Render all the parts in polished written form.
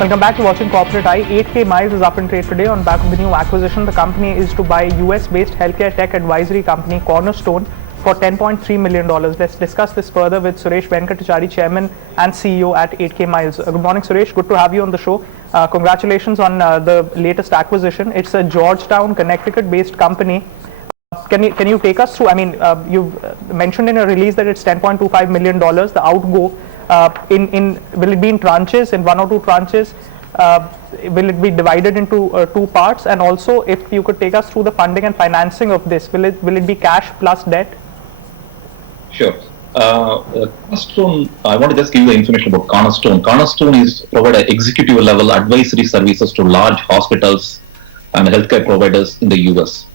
Welcome back to watching Corporate Eye. 8K Miles is up in trade today on back of the new acquisition. The company is to buy US-based healthcare tech advisory company Cornerstone for $10.3 million. Let's discuss this further with Suresh Venkatachari Chairman and CEO at 8K Miles. Good morning, Suresh. Good to have you on the show. Congratulations on the latest acquisition. It's a Georgetown, Connecticut-based company. Can you take us through? I mean, you've mentioned in a release that it's $10.25 million. The outgo. Will it be in tranches, in one or two tranches? Will it be divided into two parts? And also, if you could take us through the funding and financing of this, will it be cash plus debt? Sure. Cornerstone, I want to just give you the information about Cornerstone. Cornerstone is provide executive level advisory services to large hospitals and healthcare providers in the US.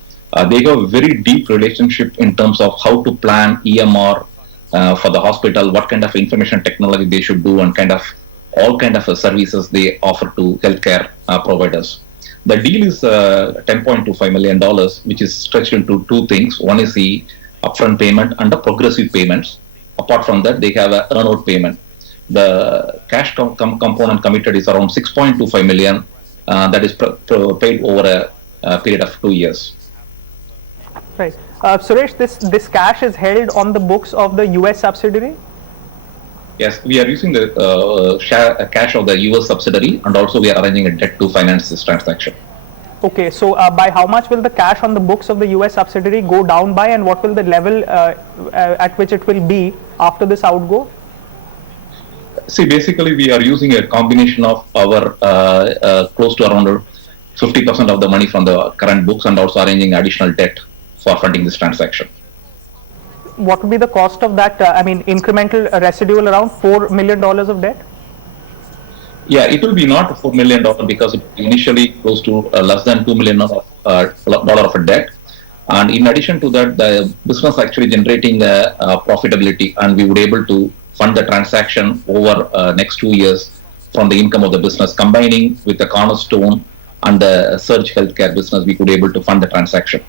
They have a very deep relationship in terms of how to plan EMR for the hospital, what kind of information technology they should do, and all kind of services they offer to healthcare providers. The deal is $10.25 million, which is stretched into two things. One is the upfront payment and the progressive payments. Apart from that, they have an earn-out payment. The cash component committed is around $6.25 million. That is paid over a period of 2 years. Right. Suresh, this cash is held on the books of the US subsidiary? Yes, we are using the cash of the US subsidiary, and also we are arranging a debt to finance this transaction. Okay, so by how much will the cash on the books of the US subsidiary go down by, and what will the level at which it will be after this outgo? See, basically we are using a combination of our close to around 50% of the money from the current books, and also arranging additional debt for funding this transaction. What would be the cost of that? I mean, incremental residual around $4 million of debt? Yeah, it will be not $4 million because it initially close to less than $2 million of a debt. And in addition to that, the business actually generating profitability, and we would be able to fund the transaction over next 2 years from the income of the business. Combining with the Cornerstone and the Surge Healthcare business, we could be able to fund the transaction.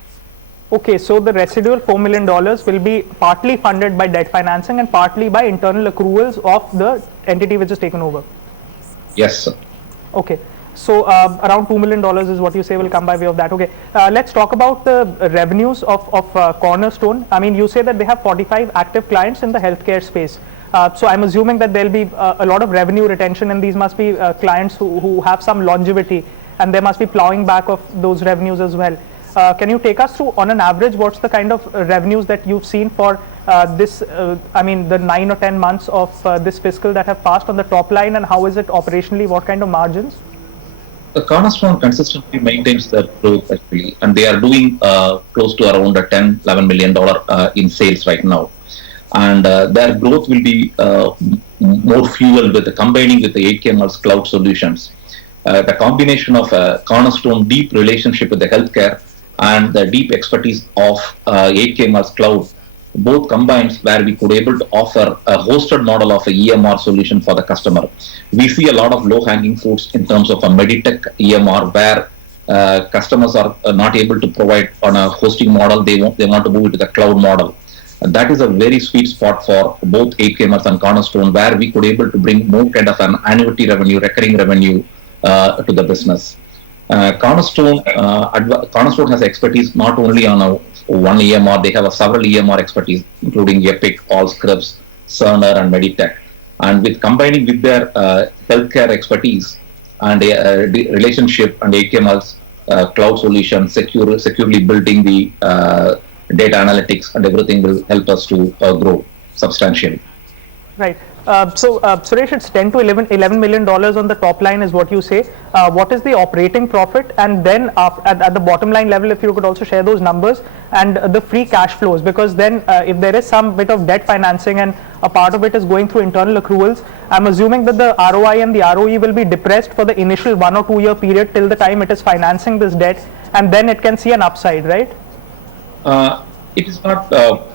Okay, so the residual $4 million will be partly funded by debt financing and partly by internal accruals of the entity which is taken over. Yes, sir. Okay, so around $2 million is what you say will come by way of that. Okay, let's talk about the revenues of Cornerstone. I mean, you say that they have 45 active clients in the healthcare space. So I'm assuming that there'll be a lot of revenue retention, and these must be clients who have some longevity, and they must be plowing back of those revenues as well. Can you take us through, on an average, what's the kind of revenues that you've seen for this, I mean, the 9 or 10 months of this fiscal that have passed on the top line, and how is it operationally? What kind of margins? The Cornerstone consistently maintains their growth actually, and they are doing close to around $10-11 million in sales right now. And their growth will be more fueled with combining with the 8K Miles cloud solutions. The combination of Cornerstone deep relationship with the healthcare and the deep expertise of 8K Miles cloud, both combines where we could able to offer a hosted model of a EMR solution for the customer. We see a lot of low-hanging fruits in terms of a Meditech EMR where customers are not able to provide on a hosting model. They want to move it to the cloud model. And that is a very sweet spot for both 8K Miles and Cornerstone, where we could able to bring more kind of an annuity revenue, recurring revenue to the business. Cornerstone has expertise not only on one EMR, they have several EMR expertise, including Epic, Allscripts, Cerner, and Meditech. And with combining with their healthcare expertise and relationship and 8K Miles cloud solution, securely building the data analytics and everything will help us to grow substantially. Right. So Suresh, it's $10 to $11 million on the top line is what you say. What is the operating profit? And then at the bottom line level, if you could also share those numbers and the free cash flows, because then if there is some bit of debt financing and a part of it is going through internal accruals, I'm assuming that the ROI and the ROE will be depressed for the initial 1 or 2 year period till the time it is financing this debt, and then it can see an upside, right? It is not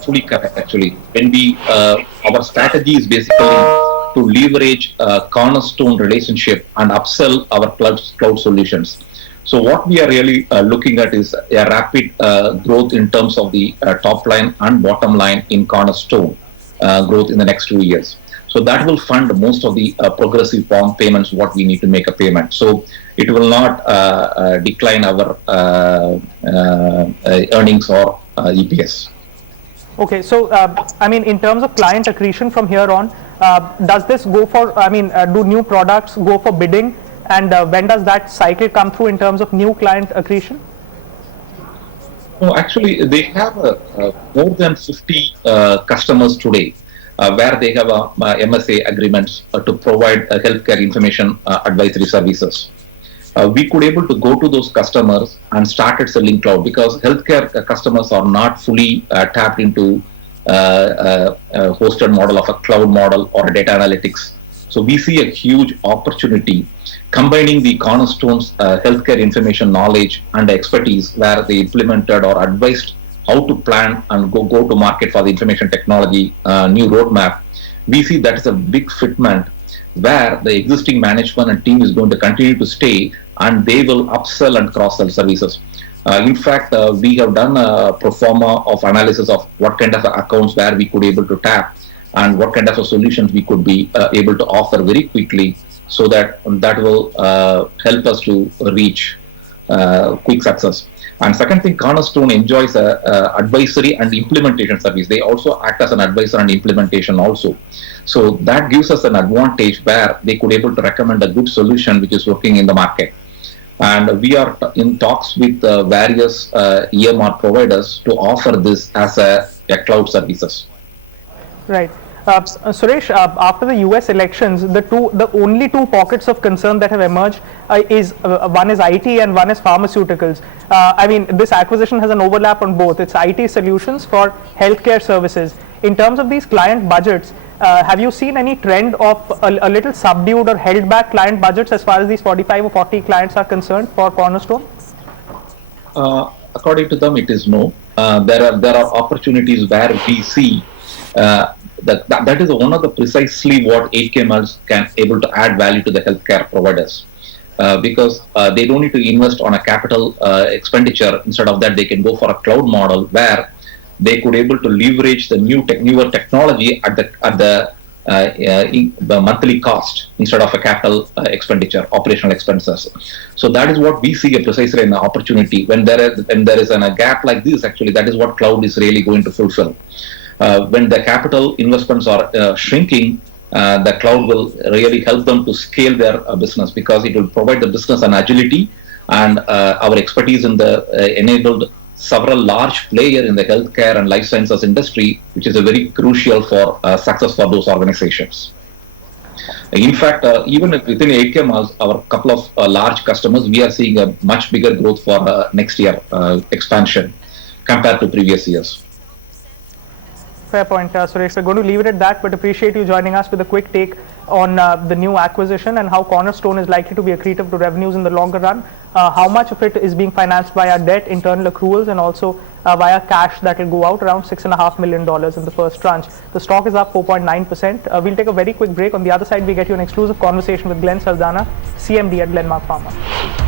fully correct actually. When our strategy is basically to leverage Cornerstone relationship and upsell our cloud solutions. So what we are really looking at is a rapid growth in terms of the top line and bottom line in Cornerstone growth in the next 2 years. So So that will fund most of the progressive payments what we need to make a payment. So it will not decline our earnings or EPS. Okay, so I mean, in terms of client accretion from here on, does this go for, I mean, do new products go for bidding, and when does that cycle come through in terms of new client accretion? No, actually, they have more than 50 customers today, where they have MSA agreements to provide healthcare information advisory services. We could able to go to those customers and started selling cloud, because healthcare customers are not fully tapped into a hosted model of a cloud model or a data analytics. So we see a huge opportunity combining the Cornerstone's healthcare information knowledge and expertise, where they implemented or advised how to plan and go to market for the information technology new roadmap. We see that is a big fitment where the existing management and team is going to continue to stay, and they will upsell and cross-sell services. In fact, we have done a pro forma of analysis of what kind of accounts where we could able to tap, and what kind of solutions we could be able to offer very quickly, so that will help us to reach quick success. And second thing, Cornerstone enjoys a advisory and implementation service. They also act as an advisor and implementation also. So that gives us an advantage where they could able to recommend a good solution which is working in the market. And we are in talks with various EMR providers to offer this as a cloud services. Right. Suresh, after the US elections, the only two pockets of concern that have emerged is one is IT and one is pharmaceuticals. I mean, this acquisition has an overlap on both. It's IT solutions for healthcare services. In terms of these client budgets, have you seen any trend of a little subdued or held back client budgets as far as these 45 or 40 clients are concerned for Cornerstone? According to them, it is no. There are opportunities where we see that is one of the precisely what 8KMLs can able to add value to the healthcare providers, because they don't need to invest on a capital expenditure. Instead of that, they can go for a cloud model where they could able to leverage the newer technology at the monthly cost instead of a capital expenditure, operational expenses. So that is what we see precisely an opportunity when there is a gap like this. Actually, that is what cloud is really going to fulfill. When the capital investments are shrinking, the cloud will really help them to scale their business, because it will provide the business an agility, and our expertise in the enabled several large players in the healthcare and life sciences industry, which is a very crucial for success for those organizations. In fact, even within 8KMLs, our couple of large customers, we are seeing a much bigger growth for next year expansion compared to previous years. Fair point, Suresh. We're going to leave it at that, but appreciate you joining us with a quick take on the new acquisition and how Cornerstone is likely to be accretive to revenues in the longer run. How much of it is being financed via debt, internal accruals, and also via cash that will go out, around $6.5 million in the first tranche. The stock is up 4.9%. We'll take a very quick break. On the other side, we get you an exclusive conversation with Glenn Saldana, CMD at Glenmark Pharma.